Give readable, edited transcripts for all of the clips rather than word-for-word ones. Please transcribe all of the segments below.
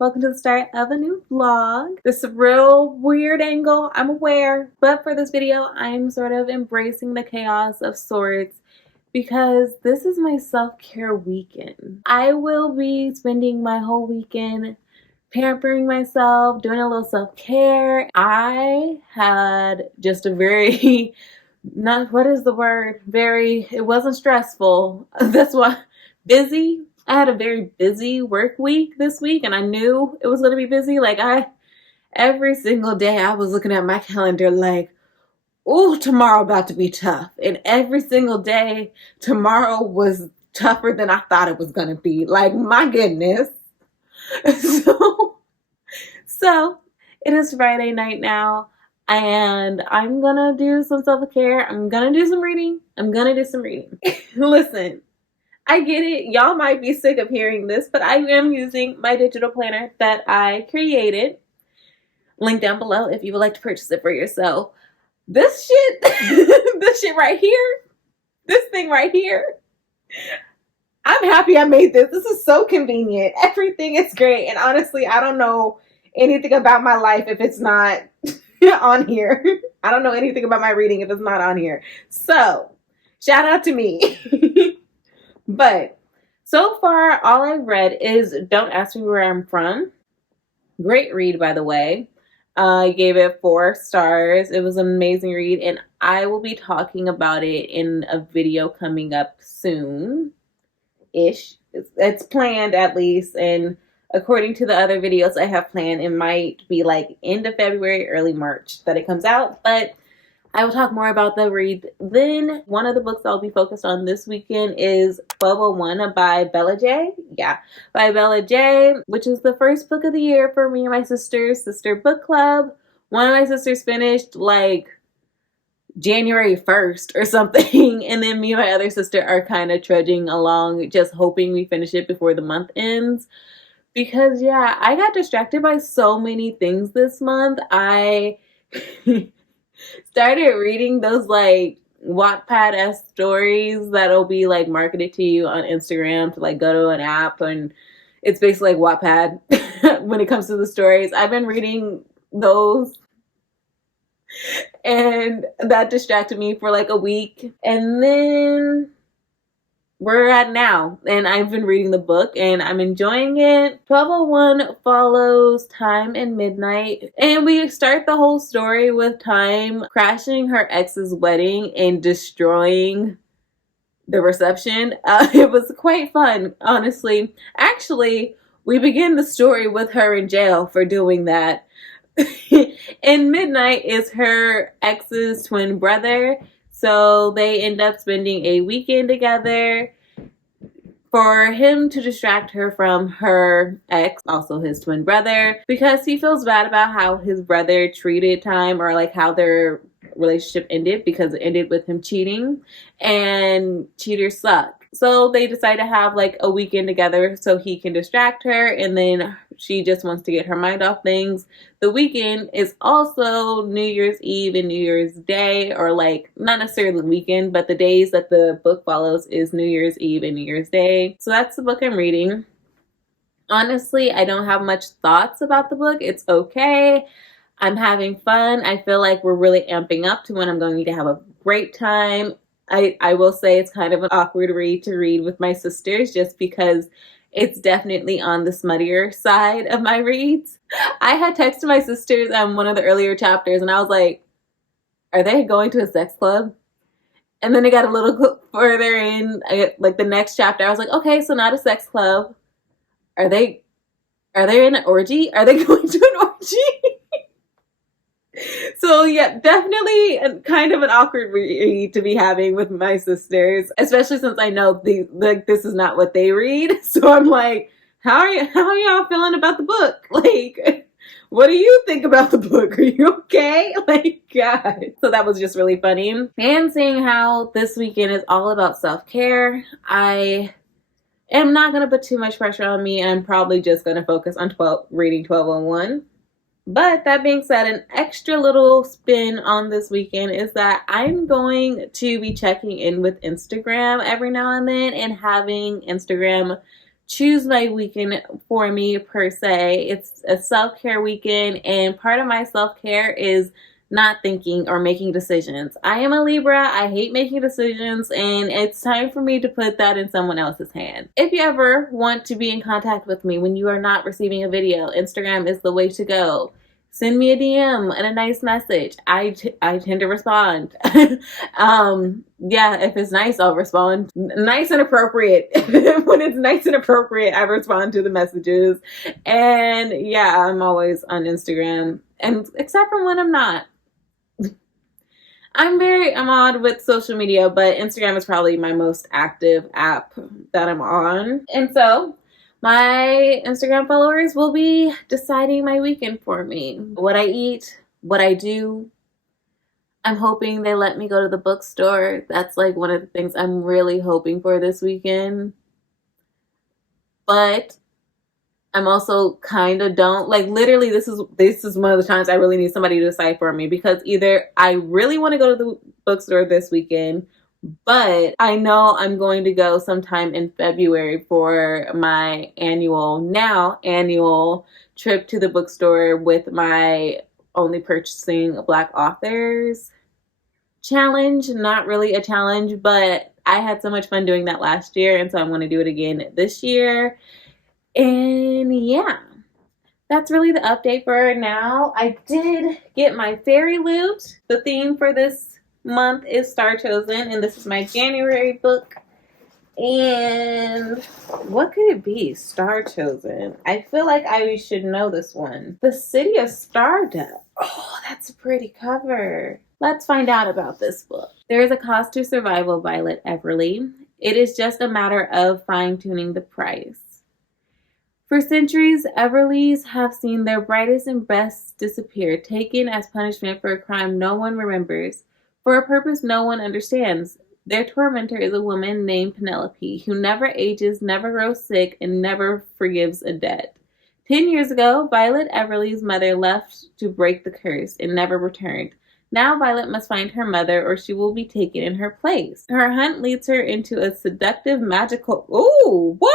Welcome to the start of a new vlog. This is a real weird angle, I'm aware, but for this video, I'm sort of embracing the chaos of sorts because this is my self-care weekend. I will be spending my whole weekend pampering myself, doing a little self-care. I had just a very, not, what is the word? It wasn't stressful. That's why, busy. I had a very busy work week this week, and I knew it was going to be busy. Every single day I was looking at my calendar like, oh, tomorrow about to be tough. And every single day, tomorrow was tougher than I thought it was going to be. Like, my goodness. So it is Friday night now, and I'm going to do some self-care. I'm going to do some reading. Listen. I get it. Y'all might be sick of hearing this, but I am using my digital planner that I created. Link down below if you would like to purchase it for yourself. This shit, this thing right here, I'm happy I made this. This is so convenient. Everything is great. And honestly, I don't know anything about my life if it's not on here. I don't know anything about my reading if it's not on here. So, shout out to me. But so far, all I've read is Don't Ask Me Where I'm From. Great read, by the way. I gave it 4 stars. It was an amazing read, and I will be talking about it in a video coming up soon-ish. It's planned, at least, and according to the other videos I have planned, it might be like end of February, early March that it comes out, but I will talk more about the read then. One of the books I'll be focused on this weekend is 1201 by Bella J. By Bella J, which is the first book of the year for me and my sister's sister book club. One of my sisters finished like January 1st or something, and then me and my other sister are kind of trudging along, just hoping we finish it before the month ends. Because yeah, I got distracted by so many things this month. I started reading those like Wattpad-esque stories that'll be like marketed to you on Instagram to like go to an app, and it's basically like Wattpad when it comes to the stories. I've been reading those, and that distracted me for like a week, and then we're at now, and I've been reading the book and I'm enjoying it. 1201 follows Time and Midnight, and we start the whole story with Time crashing her ex's wedding and destroying the reception. It was quite fun, honestly. Actually, we begin the story with her in jail for doing that. And Midnight is her ex's twin brother. So they end up spending a weekend together for him to distract her from her ex, also his twin brother, because he feels bad about how his brother treated Time, or like how their relationship ended, because it ended with him cheating, and cheaters suck. So they decide to have like a weekend together so he can distract her, and then she just wants to get her mind off things. The weekend is also New Year's Eve and New Year's Day, or like not necessarily the weekend, but the days that the book follows is New Year's Eve and New Year's Day. So that's the book I'm reading. Honestly, I don't have much thoughts about the book. It's okay. I'm having fun. I feel like we're really amping up to when I'm going to have a great time. I will say it's kind of an awkward read to read with my sisters, just because it's definitely on the smuttier side of my reads. I had texted my sisters on one of the earlier chapters, and I was like, are they going to a sex club? And then it got a little further in, like the next chapter, I was like, okay, so not a sex club. Are they in an orgy? Are they going to an orgy? So yeah, definitely kind of an awkward read to be having with my sisters, especially since I know this is not what they read. So I'm like, how are y'all feeling about the book? Like, what do you think about the book? Are you okay? Like, God. So that was just really funny. And seeing how this weekend is all about self-care, I am not going to put too much pressure on me. I'm probably just going to focus on reading 1201. But that being said, an extra little spin on this weekend is that I'm going to be checking in with Instagram every now and then, and having Instagram choose my weekend for me per se. It's a self-care weekend, and part of my self-care is not thinking or making decisions. I am a Libra. I hate making decisions, and it's time for me to put that in someone else's hand. If you ever want to be in contact with me when you are not receiving a video, Instagram is the way to go. Send me a DM and a nice message. I tend to respond. Yeah, if it's nice, I'll respond. Nice and appropriate. When it's nice and appropriate, I respond to the messages. And yeah, I'm always on Instagram, and except for when I'm not. I'm odd with social media, but Instagram is probably my most active app that I'm on. And so my Instagram followers will be deciding my weekend for me. What I eat, what I do. I'm hoping they let me go to the bookstore. That's like one of the things I'm really hoping for this weekend. But I'm also kind of don't. Like, literally, this is one of the times I really need somebody to decide for me, because either I really want to go to the bookstore this weekend, but I know I'm going to go sometime in February for my annual trip to the bookstore with my Only Purchasing Black Authors challenge. Not really a challenge, but I had so much fun doing that last year, and so I'm going to do it again this year. And yeah, that's really the update for now. I did get my fairy loot. The theme for this month is Star Chosen, and this is my January book. And what could it be? Star Chosen. I feel like I should know this one. The City of Stardust. Oh, that's a pretty cover. Let's find out about this book. There is a cost to survival, Violet Everly. It is just a matter of fine-tuning the price. For centuries, Everlys have seen their brightest and best disappear, taken as punishment for a crime no one remembers, for a purpose no one understands. Their tormentor is a woman named Penelope, who never ages, never grows sick, and never forgives a debt. 10 years ago, Violet Everly's mother left to break the curse and never returned. Now Violet must find her mother, or she will be taken in her place. Her hunt leads her into a seductive magical... Ooh, what?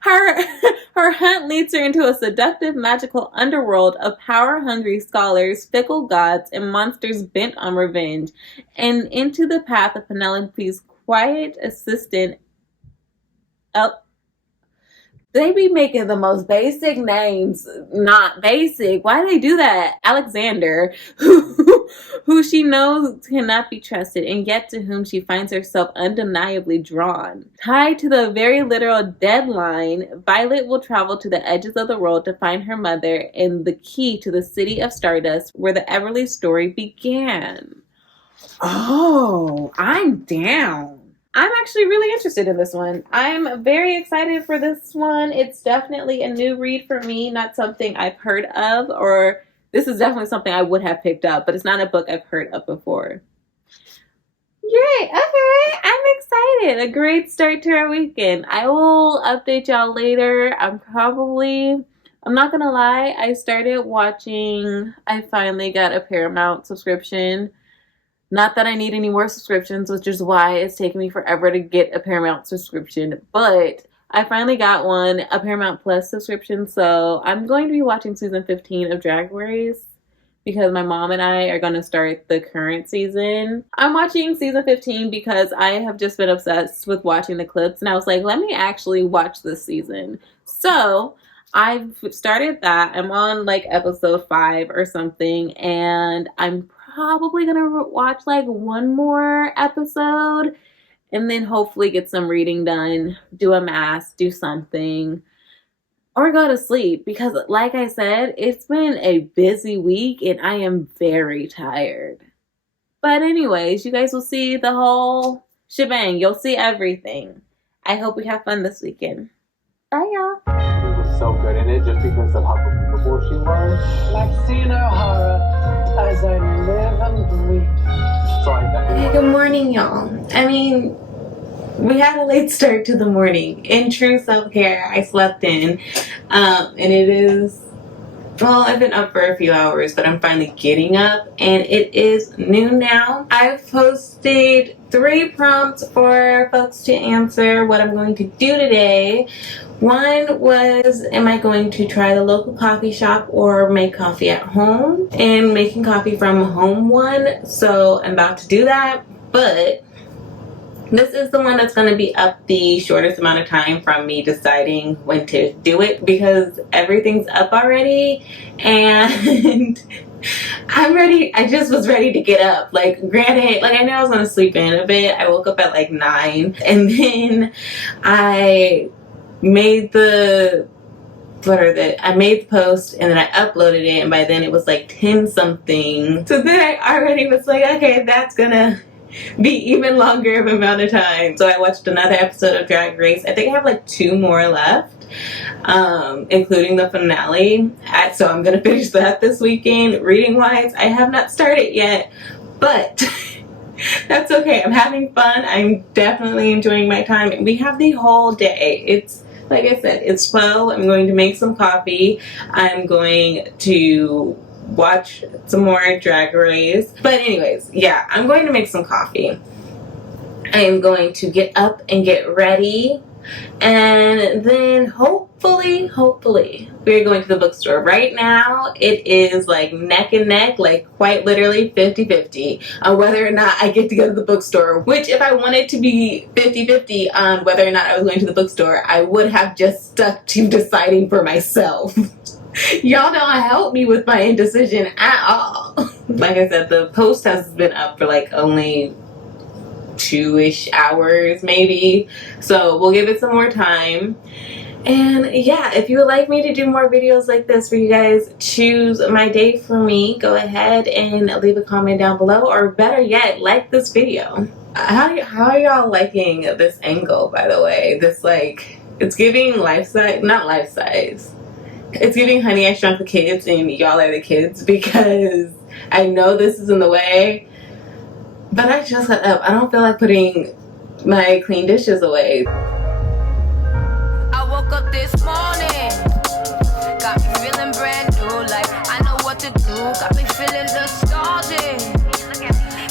Her hunt leads her into a seductive magical underworld of power-hungry scholars, fickle gods, and monsters bent on revenge, and into the path of Penelope's quiet assistant... They be making the most basic names not basic. Why do they do that? Alexander, who she knows cannot be trusted, and yet to whom she finds herself undeniably drawn. Tied to the very literal deadline, Violet will travel to the edges of the world to find her mother and the key to the City of Stardust, where the Everly story began. Oh, I'm down. I'm actually really interested in this one. I'm very excited for this one. It's definitely a new read for me, not something I've heard of, or this is definitely something I would have picked up, but it's not a book I've heard of before. Yay, okay, I'm excited. A great start to our weekend. I will update y'all later. I'm not gonna lie, I finally got a Paramount subscription. Not that I need any more subscriptions, which is why it's taken me forever to get a Paramount subscription, but I finally got one, a Paramount Plus subscription, so I'm going to be watching season 15 of Drag Race because my mom and I are going to start the current season. I'm watching season 15 because I have just been obsessed with watching the clips, and I was like, let me actually watch this season. So I've started that. I'm on like episode 5 or something, and I'm probably gonna watch like one more episode and then hopefully get some reading done, do a mass, do something, or go to sleep, because like I said, it's been a busy week and I am very tired. But anyways, you guys will see the whole shebang. You'll see everything. I hope we have fun this weekend. Bye, y'all. It was so good in it just because of how believable she was. Maxine O'Hara, as I live and breathe. So I definitely Good morning, y'all. I mean, we had a late start to the morning. In true self-care, I slept in. And it is well, I've been up for a few hours, but I'm finally getting up, and it is noon now. I've posted 3 prompts for folks to answer what I'm going to do today. One was, am I going to try the local coffee shop or make coffee at home? And making coffee from home one, so I'm about to do that. But this is the one that's going to be up the shortest amount of time from me deciding when to do it, because everything's up already and I'm ready. I just was ready to get up. Like, granted, like, I know I was going to sleep in a bit. I woke up at like 9, and then I made the I made the post, and then I uploaded it, and by then it was like 10 something. So then I already was like, okay, that's gonna be even longer of amount of time. So I watched another episode of Drag Race. I think I have like 2 more left, including the finale. So I'm gonna finish that this weekend. Reading wise, I have not started yet, but that's okay. I'm having fun. I'm definitely enjoying my time. We have the whole day. It's, like I said, it's 12. I'm going to make some coffee. I'm going to watch some more Drag Race. But anyways, yeah, I'm going to make some coffee. I am going to get up and get ready. And then hopefully, we're going to the bookstore. Right now, it is like neck and neck, like quite literally 50-50 on whether or not I get to go to the bookstore. Which, if I wanted to be 50-50 on whether or not I was going to the bookstore, I would have just stuck to deciding for myself. Y'all don't help me with my indecision at all. Like I said, the post has been up for like only 2-ish hours maybe, so we'll give it some more time. And yeah, if you would like me to do more videos like this for you guys, choose my day for me, go ahead and leave a comment down below, or better yet, like this video. How are y'all liking this angle, by the way? This, like, it's giving life size, not life size, it's giving Honey, I Shrunk the Kids and y'all are the kids, because I know this is in the way. But I just got up. I don't feel like putting my clean dishes away. I woke up this morning, got me feeling brand new, like I know what to do, got me feeling nostalgic.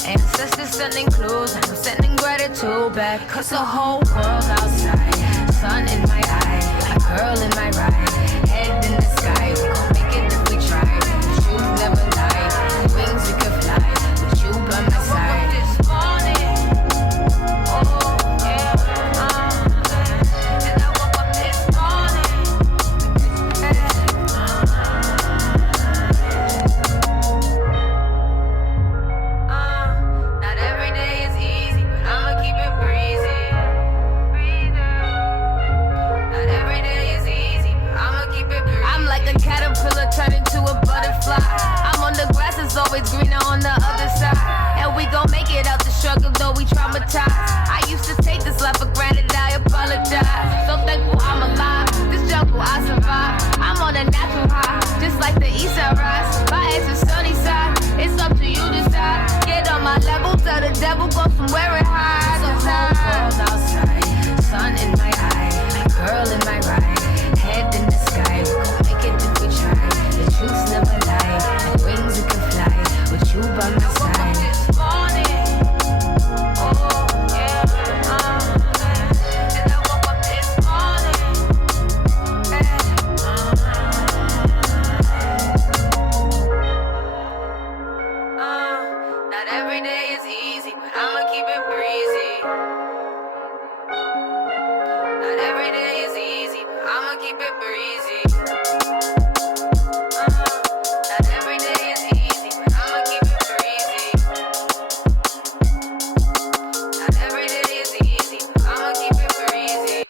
Ancestors sending clues, I'm sending gratitude back, cause the whole world's outside. Sun in my eye, a girl in my ride, head in the sky, we gon' make it if we try. The truth never lie, wings we can fly, with you by my side. Always greener on the other side, and we gon' make it out the struggle though we traumatized. I used to take this life for granted, I apologize. So thankful I'm alive, this jungle I survive. I'm on a natural high, just like the east side rise. My ex is sunny side, it's up to you to decide. Get on my level, tell the devil go somewhere and hide. The whole world outside, sun in my eye, a girl in my ride, head in the sky. We gon' make it if we try. The truth's never lie, and wings we can fly, with you by my side. This morning, oh yeah, and I woke up this morning, not every day is easy, but I'ma keep it breezy. Not every day is easy, but I'ma keep it breezy. Not every day is easy, but I'ma keep it breezy. Not every day is easy, but I'ma keep it breezy.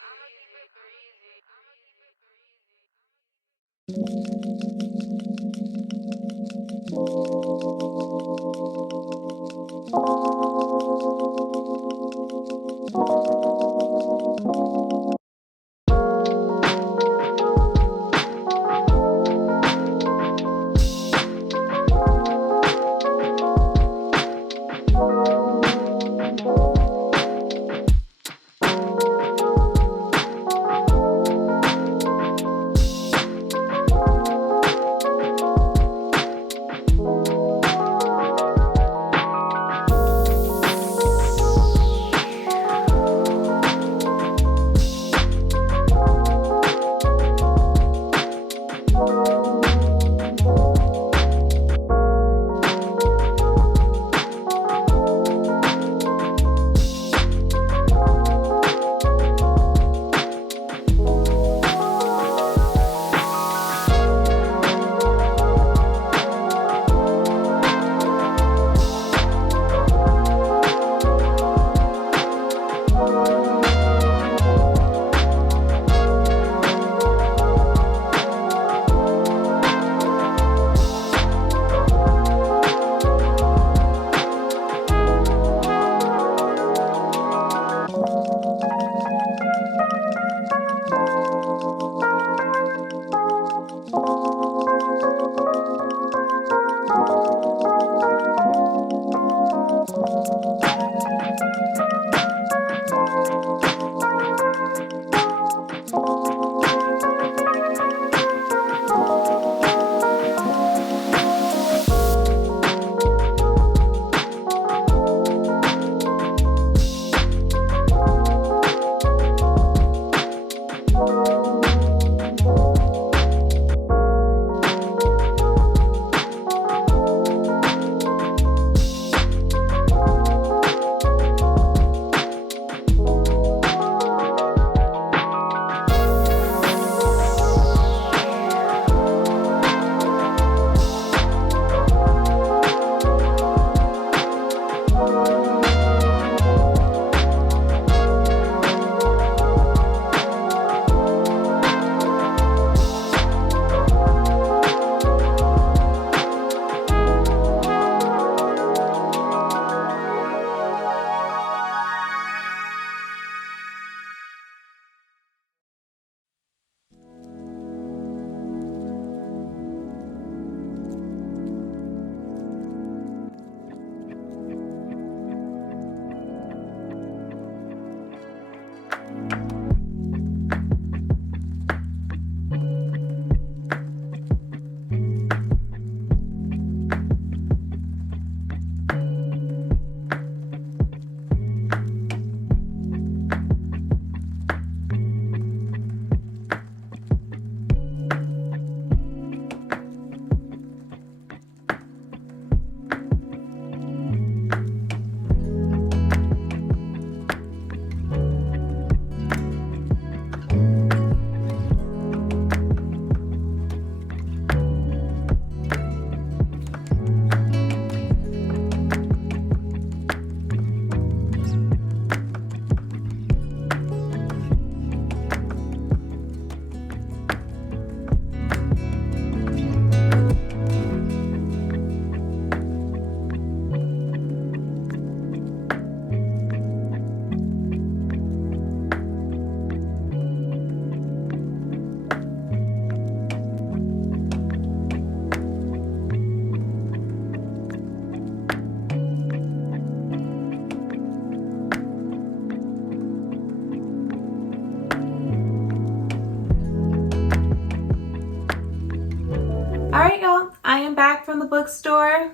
the bookstore,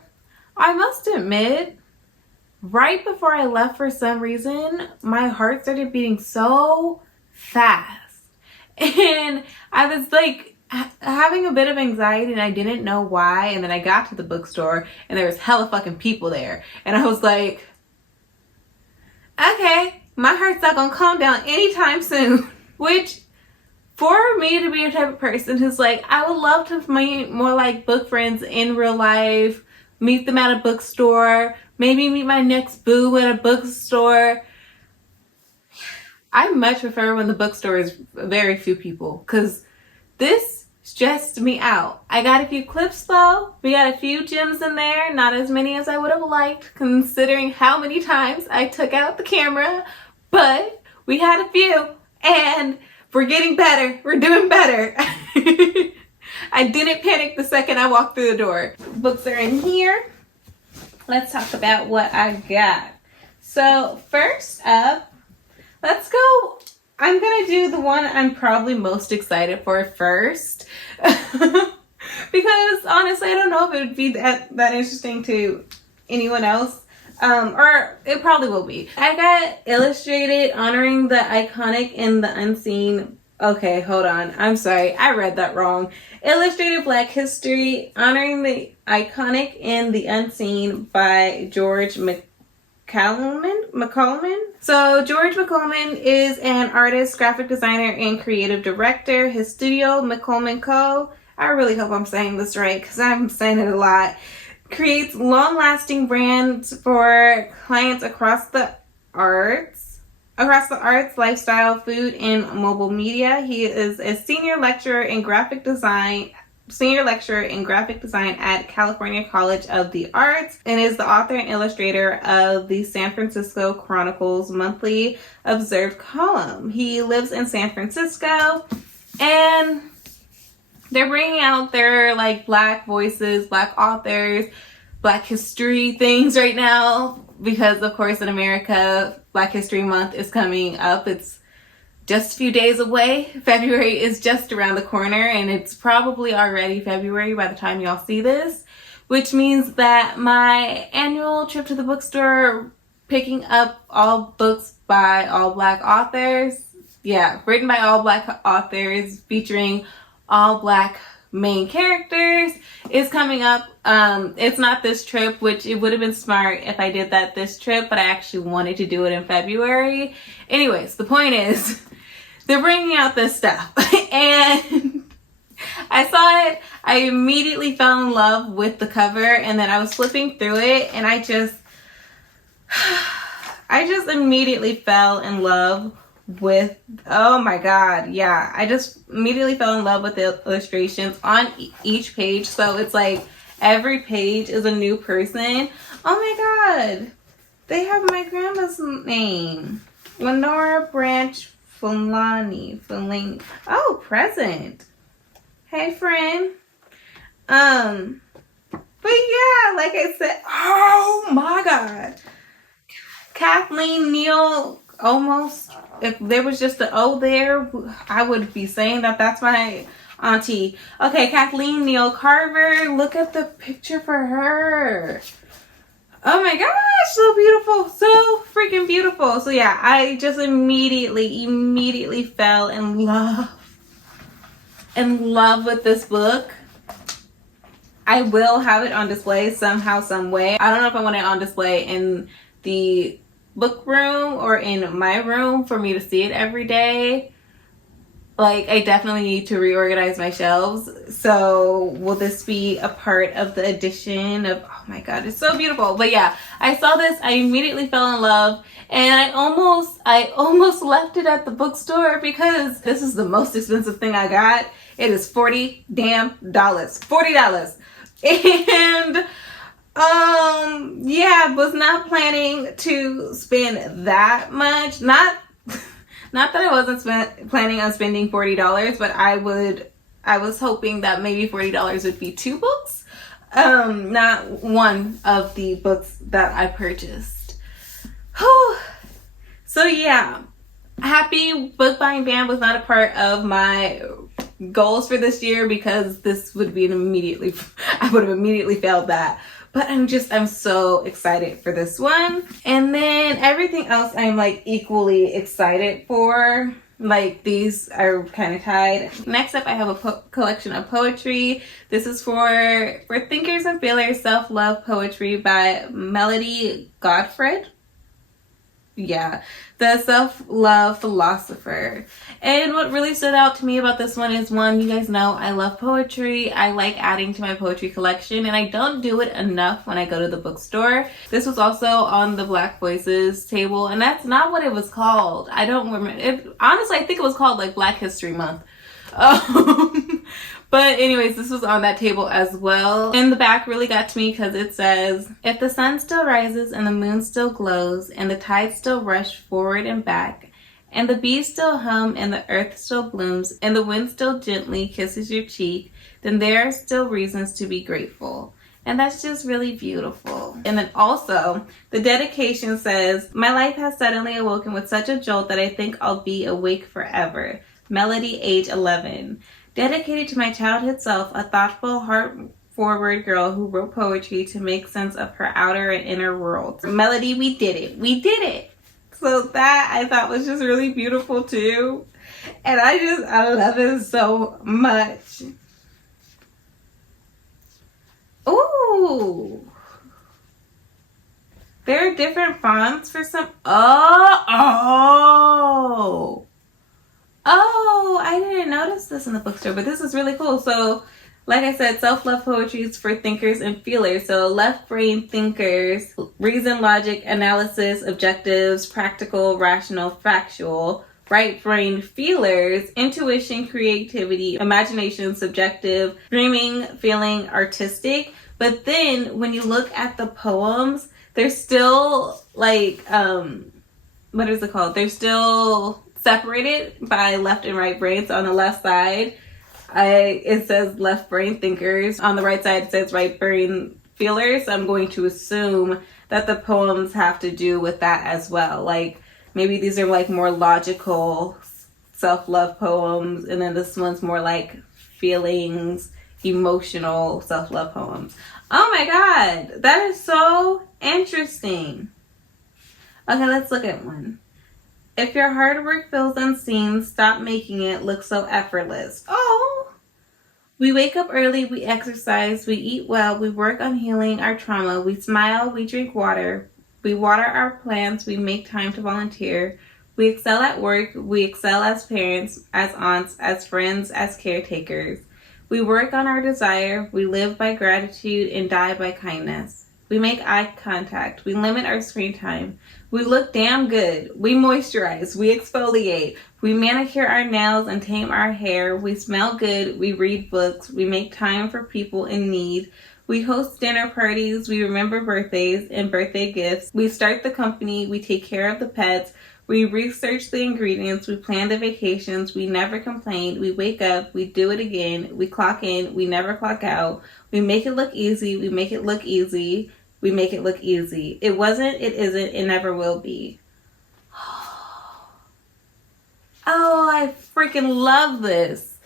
I must admit, right before I left, for some reason, my heart started beating so fast. And I was like having a bit of anxiety and I didn't know why. And then I got to the bookstore and there was hella fucking people there. And I was like, okay, my heart's not gonna calm down anytime soon. Which, for me to be a type of person who's like, I would love to meet more like book friends in real life, meet them at a bookstore, maybe meet my next boo at a bookstore. I much prefer when the bookstore is very few people, because this stressed me out. I got a few clips though. We got a few gems in there, not as many as I would have liked considering how many times I took out the camera, but we had a few and we're getting better. We're doing better. I didn't panic the second I walked through the door. Books are in here. Let's talk about what I got. So first up, let's go. I'm gonna do the one I'm probably most excited for first. Because honestly, I don't know if it would be that interesting to anyone else. Or it probably will be. I got Illustrated honoring the iconic and the unseen. Okay, hold on. I'm sorry. I read that wrong. Illustrated Black History honoring the iconic and the unseen by George McColman. So George McColman is an artist, graphic designer, and creative director. His studio, McColman Co. I really hope I'm saying this right because I'm saying it a lot. Creates long-lasting brands for clients across the arts, lifestyle, food, and mobile media. He is a senior lecturer in graphic design at California College of the Arts, and is the author and illustrator of the San Francisco Chronicle's monthly observed column. He lives in San Francisco, and they're bringing out their like Black voices, Black authors, Black history things right now because, of course, in America, Black History Month is coming up. It's just a few days away. February is just around the corner, and it's probably already February by the time y'all see this, which means that my annual trip to the bookstore, picking up all books by all Black authors, written by all Black authors, featuring all Black main characters, is coming up. It's not this trip, which it would have been smart if I did that this trip, but I actually wanted to do it in February. Anyways, the point is, they're bringing out this stuff, and I saw it. I immediately fell in love with the cover, and then I was flipping through it, and I just immediately fell in love with, oh my god, yeah, I just immediately fell in love with the illustrations on each page. So it's like every page is a new person. Oh my god, they have my grandma's name, Lenora Branch Fulani. Oh, present. Hey, friend. But yeah, like I said, oh my god, Kathleen Neal. Almost, if there was just an O there, I would be saying that that's my auntie. Okay, Kathleen Neal Carver. Look at the picture for her. Oh my gosh, so beautiful. So freaking beautiful. So yeah, I just immediately fell in love with this book. I will have it on display somehow, some way. I don't know if I want it on display in the book room or in my room for me to see it every day. Like, I definitely need to reorganize my shelves. So will this be a part of the edition of, oh my god, it's so beautiful. But yeah, I saw this, I immediately fell in love, and I almost left it at the bookstore because this is the most expensive thing I got. It is $40. And was not planning to spend that much. Not that I wasn't planning on spending $40, but I was hoping that maybe $40 would be 2 books, not one of the books that I purchased. So yeah, Happy Book Buying Ban was not a part of my goals for this year because this would be I would have immediately failed that. But I'm so excited for this one. And then everything else I'm like equally excited for. Like these are kind of tied. Next up, I have a collection of poetry. This is for thinkers and feelers, self-love poetry by Melody Godfred. Yeah, the self-love philosopher. And what really stood out to me about this one is, one, you guys know I love poetry. I like adding to my poetry collection, and I don't do it enough when I go to the bookstore. This was also on the Black Voices table, and that's not what it was called. I don't remember. Honestly, I think it was called like Black History Month. But anyways, this was on that table as well. And the back really got to me because it says, if the sun still rises and the moon still glows and the tides still rush forward and back and the bees still hum and the earth still blooms and the wind still gently kisses your cheek, then there are still reasons to be grateful. And that's just really beautiful. And then also, the dedication says, my life has suddenly awoken with such a jolt that I think I'll be awake forever. Melody, age 11. Dedicated to my childhood self, a thoughtful, heart-forward girl who wrote poetry to make sense of her outer and inner world. Melody, we did it. We did it. So that I thought was just really beautiful too. And I love it so much. Ooh. There are different fonts for some. Oh, I didn't notice this in the bookstore, but this is really cool. So, like I said, self-love poetry is for thinkers and feelers. So, left brain thinkers, reason, logic, analysis, objectives, practical, rational, factual. Right brain feelers, intuition, creativity, imagination, subjective, dreaming, feeling, artistic. But then when you look at the poems, they're still like, what is it called? They're still separated by left and right brains. On the left side, it says left brain thinkers. On the right side, it says right brain feelers. I'm going to assume that the poems have to do with that as well. Like maybe these are like more logical self-love poems, and then this one's more like feelings, emotional self-love poems. Oh my God, that is so interesting. Okay, let's look at one. If your hard work feels unseen, stop making it look so effortless. Oh! We wake up early, we exercise, we eat well, we work on healing our trauma, we smile, we drink water, we water our plants, we make time to volunteer, we excel at work, we excel as parents, as aunts, as friends, as caretakers. We work on our desire, we live by gratitude and die by kindness. We make eye contact, we limit our screen time. We look damn good. We moisturize. We exfoliate. We manicure our nails and tame our hair. We smell good. We read books. We make time for people in need. We host dinner parties. We remember birthdays and birthday gifts. We start the company. We take care of the pets. We research the ingredients. We plan the vacations. We never complain. We wake up. We do it again. We clock in. We never clock out. We make it look easy. We make it look easy. We make it look easy. It wasn't, it isn't, it never will be. Oh, I freaking love this.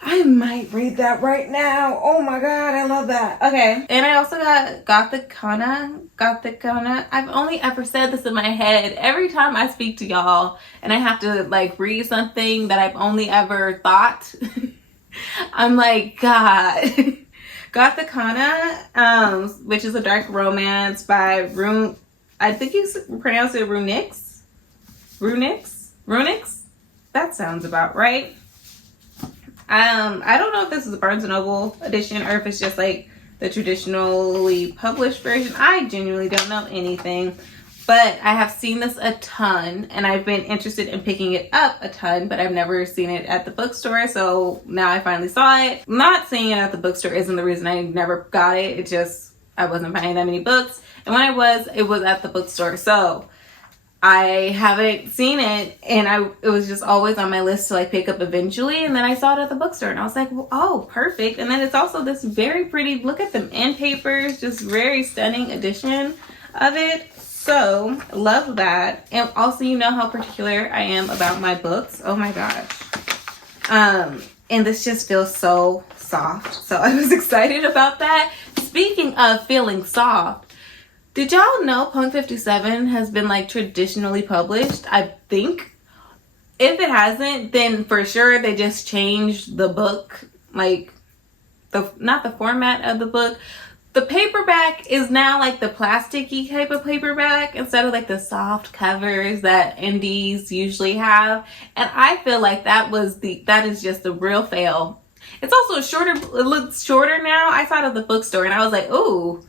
I might read that right now. Oh my God, I love that. Okay, and I also got Gothicana. I've only ever said this in my head every time I speak to y'all and I have to like read something that I've only ever thought. I'm like, God. Gothicana, which is a dark romance by I think you pronounce it Runix? That sounds about right. I don't know if this is a Barnes & Noble edition or if it's just like the traditionally published version. I genuinely don't know anything, but I have seen this a ton and I've been interested in picking it up a ton, but I've never seen it at the bookstore. So now I finally saw it. Not seeing it at the bookstore isn't the reason I never got it. It just, I wasn't buying that many books. And when I was, it was at the bookstore. So I haven't seen it and it was just always on my list to like pick up eventually. And then I saw it at the bookstore and I was like, well, oh, perfect. And then it's also this very pretty, look at them end papers, just very stunning edition of it. So, love that. And also, you know how particular I am about my books. Oh my gosh. And this just feels so soft. So I was excited about that. Speaking of feeling soft, did y'all know Punk 57 has been like traditionally published? I think. If it hasn't, then for sure they just changed the book, like not the format of the book. The paperback is now like the plasticky type of paperback instead of like the soft covers that indies usually have. And I feel like that is just a real fail. It's also shorter. It looks shorter now. I saw it at the bookstore and I was like, ooh,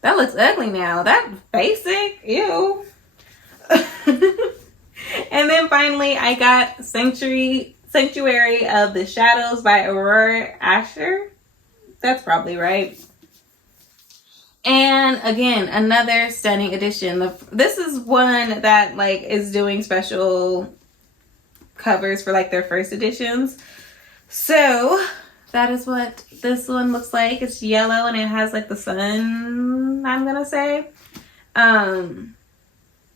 that looks ugly now. That's basic. Ew. And then finally I got Sanctuary of the Shadows by Aurora Asher. That's probably right. And again, another stunning edition. This is one that like is doing special covers for like their first editions. So that is what this one looks like. It's yellow and it has like the sun, I'm gonna say.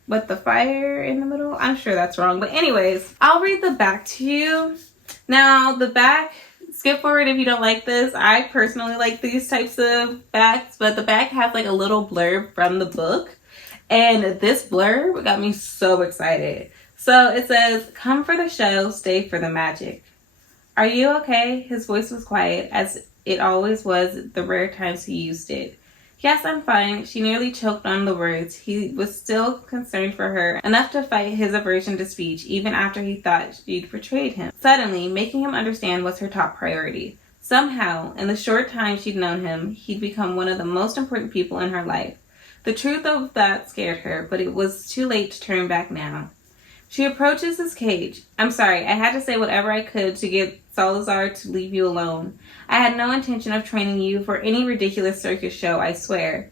With the fire in the middle. I'm sure that's wrong. But anyways, I'll read the back to you. Now the back, skip forward if you don't like this. I personally like these types of backs, but the back has like a little blurb from the book. And this blurb got me so excited. So it says, "Come for the show, stay for the magic. Are you okay?" His voice was quiet, as it always was the rare times he used it. "Yes, I'm fine." She nearly choked on the words. He was still concerned for her, enough to fight his aversion to speech, even after he thought she'd betrayed him. Suddenly, making him understand was her top priority. Somehow, in the short time she'd known him, he'd become one of the most important people in her life. The truth of that scared her, but it was too late to turn back now. She approaches his cage. "I'm sorry, I had to say whatever I could to get Salazar to leave you alone. I had no intention of training you for any ridiculous circus show, I swear."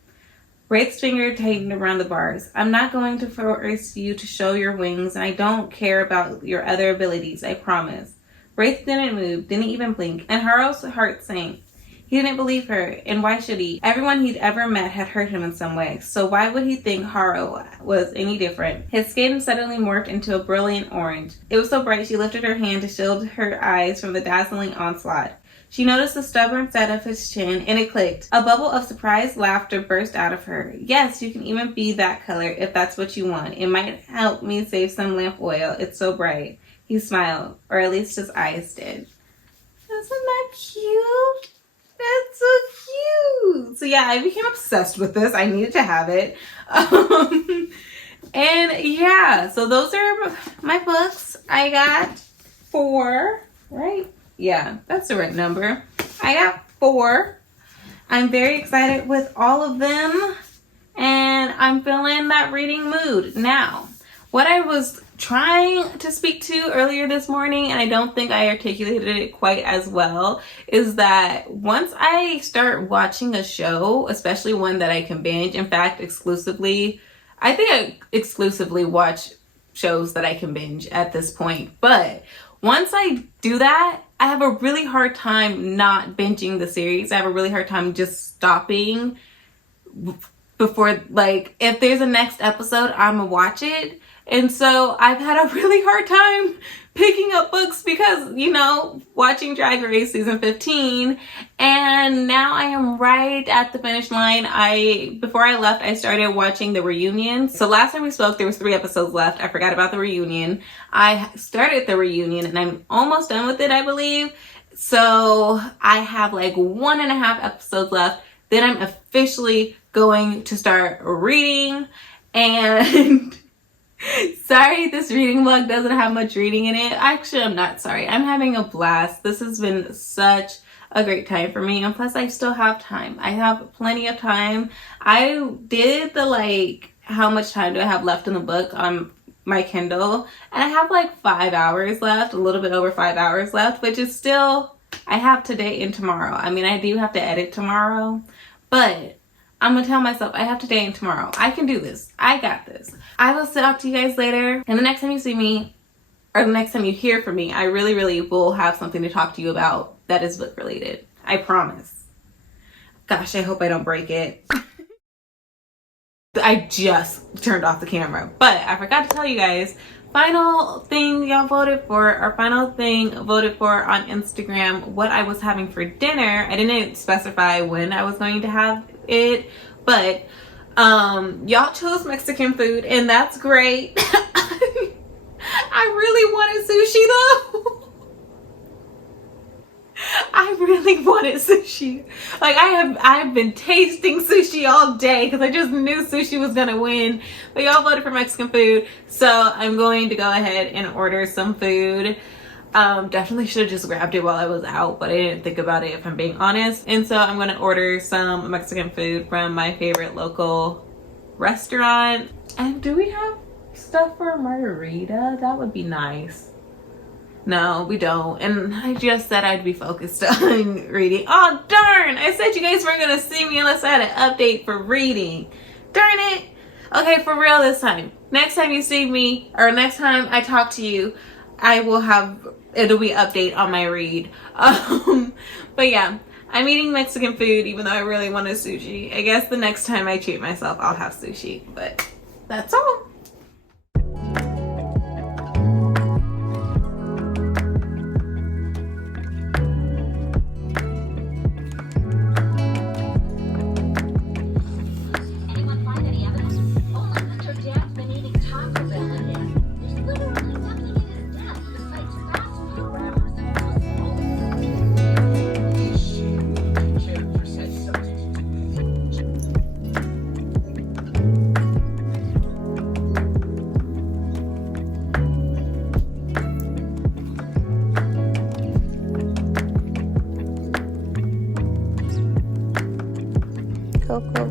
Wraith's finger tightened around the bars. "I'm not going to force you to show your wings, and I don't care about your other abilities, I promise." Wraith didn't move, didn't even blink, and Haro's heart sank. He didn't believe her, and why should he? Everyone he'd ever met had hurt him in some way, so why would he think Haro was any different? His skin suddenly morphed into a brilliant orange. It was so bright she lifted her hand to shield her eyes from the dazzling onslaught. She noticed the stubborn set of his chin, and it clicked. A bubble of surprised laughter burst out of her. "Yes, you can even be that color if that's what you want. It might help me save some lamp oil. It's so bright." He smiled, or at least his eyes did. Isn't that cute? That's so cute. So yeah, I became obsessed with this. I needed to have it. And yeah, so those are my books. I got 4, right? Yeah, that's the right number. I got 4. I'm very excited with all of them. And I'm feeling that reading mood. Now, what I was trying to speak to earlier this morning, and I don't think I articulated it quite as well, is that once I start watching a show, especially one that I can binge, in fact, I exclusively watch shows that I can binge at this point. But once I do that, I have a really hard time not binging the series. I have a really hard time just stopping before, like, if there's a next episode, I'm gonna watch it. And so I've had a really hard time picking up books because, you know, watching Drag Race season 15, and now I am right at the finish line. Before I left, I started watching the reunion. So last time we spoke, there was 3 episodes left. I forgot about the reunion. I started the reunion and I'm almost done with it, I believe. So I have like 1.5 episodes left. Then I'm officially going to start reading, and sorry, this reading vlog doesn't have much reading in it. Actually, I'm not sorry. I'm having a blast. This has been such a great time for me. And plus, I still have time. I have plenty of time. I did the, how much time do I have left in the book on my Kindle? And I have 5 hours left, a little bit over 5 hours left, which is still, I have today and tomorrow. I mean, I do have to edit tomorrow, but I'm gonna tell myself I have today and tomorrow. I can do this. I got this. I will talk to you guys later. And the next time you see me, or the next time you hear from me, I really, really will have something to talk to you about that is book related. I promise. Gosh, I hope I don't break it. I just turned off the camera. But I forgot to tell you guys, final thing y'all voted for, our final thing voted for on Instagram, what I was having for dinner. I didn't specify when I was going to have it, but y'all chose Mexican food, and that's great. I really wanted sushi though. I really wanted sushi. Like I've been tasting sushi all day because I just knew sushi was gonna win. But y'all voted for Mexican food, so I'm going to go ahead and order some food. Definitely should have just grabbed it while I was out, but I didn't think about it, if I'm being honest. And so I'm gonna order some Mexican food from my favorite local restaurant. And do we have stuff for a margarita? That would be nice. No, we don't. And I just said I'd be focused on reading. Oh, darn! I said you guys weren't gonna see me unless I had an update for reading. Darn it! Okay, for real this time. Next time you see me, or next time I talk to you, I will have, it'll be update on my read. But yeah, I'm eating Mexican food even though I really wanted sushi. I guess the next time I treat myself, I'll have sushi. But that's all. Coco.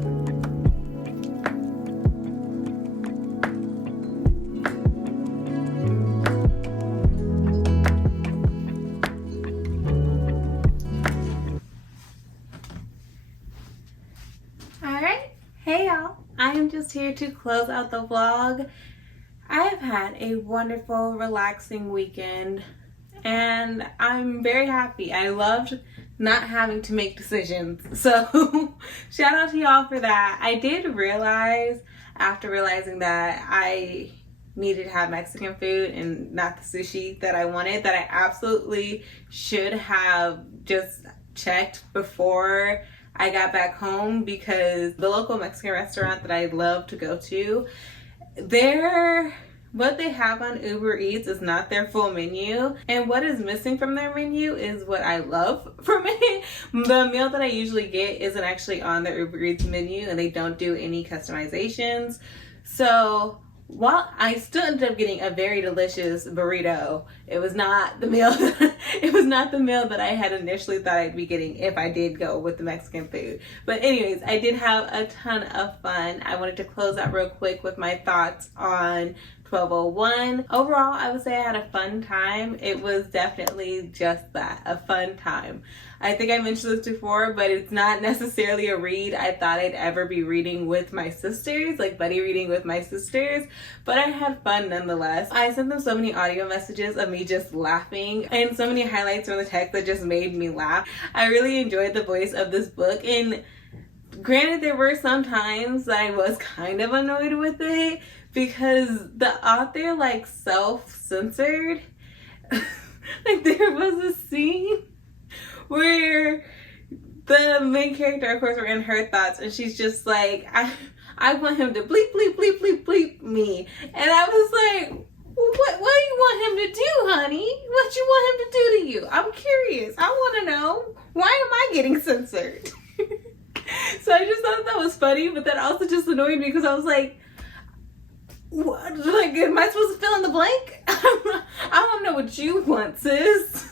Alright, hey y'all. I am just here to close out the vlog. I have had a wonderful, relaxing weekend, and I'm very happy. I loved not having to make decisions. So shout out to y'all for that. I did realize, after realizing that I needed to have Mexican food and not the sushi that I wanted, that I absolutely should have just checked before I got back home, because the local Mexican restaurant that I love to go to, what they have on Uber Eats is not their full menu, and what is missing from their menu is what I love from it. The meal that I usually get isn't actually on their Uber Eats menu, and they don't do any customizations. So while I still ended up getting a very delicious burrito, it was not the meal that I had initially thought I'd be getting if I did go with the Mexican food. But anyways, I did have a ton of fun. I wanted to close out real quick with my thoughts on 1201. Overall, I would say I had a fun time. It was definitely just that, a fun time. I think I mentioned this before, but it's not necessarily a read I thought I'd ever be reading with my sisters, like buddy reading with my sisters, but I had fun nonetheless. I sent them so many audio messages of me just laughing, and so many highlights from the text that just made me laugh. I really enjoyed the voice of this book, and granted, there were some times that I was kind of annoyed with it, because the author like self-censored. Like there was a scene where the main character, of course, we're in her thoughts, and she's just like, I want him to bleep, bleep, bleep, bleep, bleep me. And I was like, what do you want him to do, honey? What you want him to do to you? I'm curious. I want to know. Why am I getting censored? So I just thought that was funny, but that also just annoyed me, because I was like, what? Like, am I supposed to fill in the blank? I don't know what you want, sis.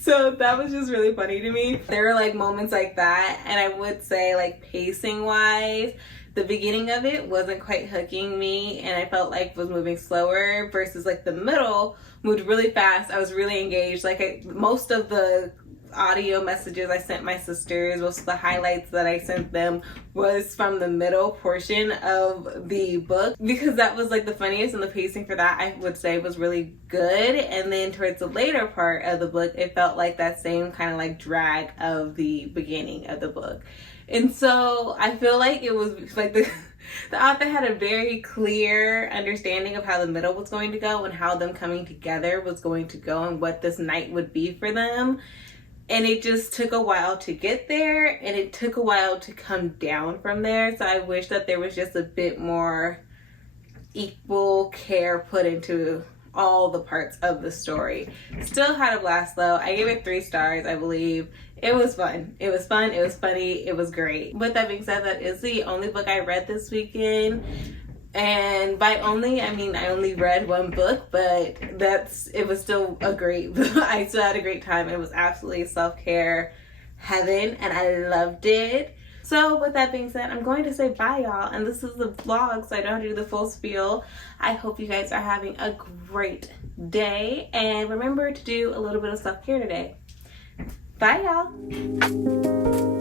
So that was just really funny to me. There were like moments like that, and I would say like pacing wise, the beginning of it wasn't quite hooking me, and I felt like it was moving slower, versus like the middle moved really fast. I was really engaged. Like most of the audio messages I sent my sisters, most of the highlights that I sent them was from the middle portion of the book, because that was like the funniest, and the pacing for that I would say was really good. And then towards the later part of the book, it felt like that same kind of like drag of the beginning of the book. And so I feel like it was like The author had a very clear understanding of how the middle was going to go and how them coming together was going to go and what this night would be for them. And it just took a while to get there, and it took a while to come down from there. So I wish that there was just a bit more equal care put into all the parts of the story. Still had a blast though. I gave it 3 stars, I believe. It was fun. It was fun. It was funny. It was great. With that being said, that is the only book I read this weekend. And by only, I mean I only read 1 book, but it was still a great book. I still had a great time. It was absolutely self-care heaven, and I loved it. So with that being said, I'm going to say bye, y'all. And this is the vlog, so I don't have to do the full spiel. I hope you guys are having a great day. And remember to do a little bit of self-care today. Bye, y'all.